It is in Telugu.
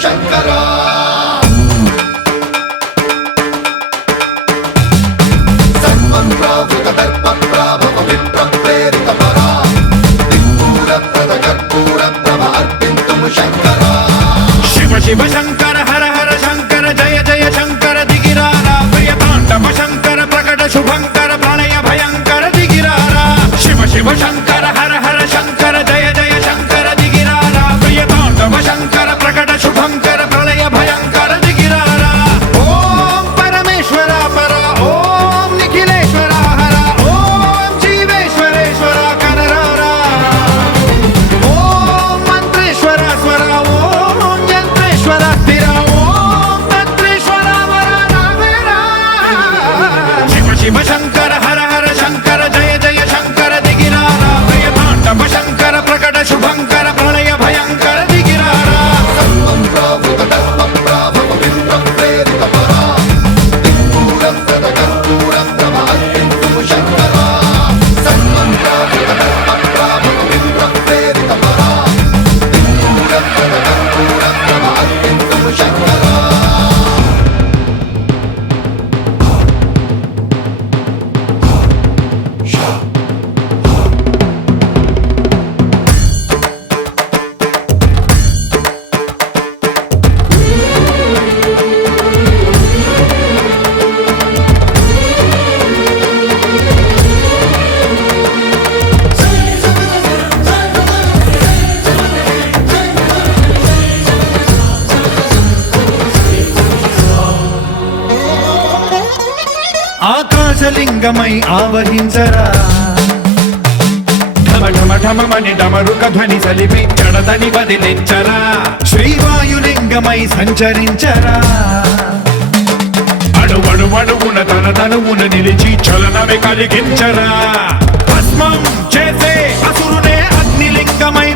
శంకరా సర్వం ప్రావృత దర్ప ప్రాభవ విప్ర ప్రేరిత పరా దిక్పూర ప్రద కర్పూర ప్రభ అర్పింతుము శంకరా శివ శివ శంకర హర హర శంకర జయ జయ శంకర దిగిరారా ప్రియ తాండవ శంకర ప్రకట శుభంకర ప్రళయ భయంకర దిగిరారా శివ శివ శంకర హర హర శంకర జయ జయ శంకర దిగిరారా ప్రియ తాండవ శంకర ప్రకట శుభంకర ప్రళయ భయంకర దిగిరారా ఓం పరమేశ్వర పర ఓం నిఖిలేశ్వర హర ఓం జీవేశ్వరేశ్వర కనరారా ఓం మంత్రేశ్వర స్వర ఓం యంత్రేశ్వర స్థిర ఓం తంత్రేశ్వర వర నావేరా శివ శివ శంకర హర హర శంకర జయ జయ శంకర దిగిరారా ప్రియ తాండవ శంకర ప్రకట శుభంకర ప్రళయ భయంకర దిగిరారా సర్వం ప్రావృత దర్ప ప్రాభవ విప్ర ప్రేరిత పరా దిక్పూర ప్రద కర్పూర ప్రభ అర్పింతుము శంకరా సర్వం ప్రావృత దర్ప ప్రాభవ విప్ర ప్రేరిత పరా దిక్పూర ప్రద కర్పూర ప్రభ అర్పింతుము శంకరా ఆకాశలింగమై ఆవహించరా ఢమ ఢమ ఢమమని డమరుక ధ్వని సలిపి జడదని వదిలించరా శ్రీవాయులింగమై సంచరించరా అడువడువడువున తన తనువున నిలిచి చలనమే కలిగించరా భస్మం చేసే అసురునే అగ్నిలింగమై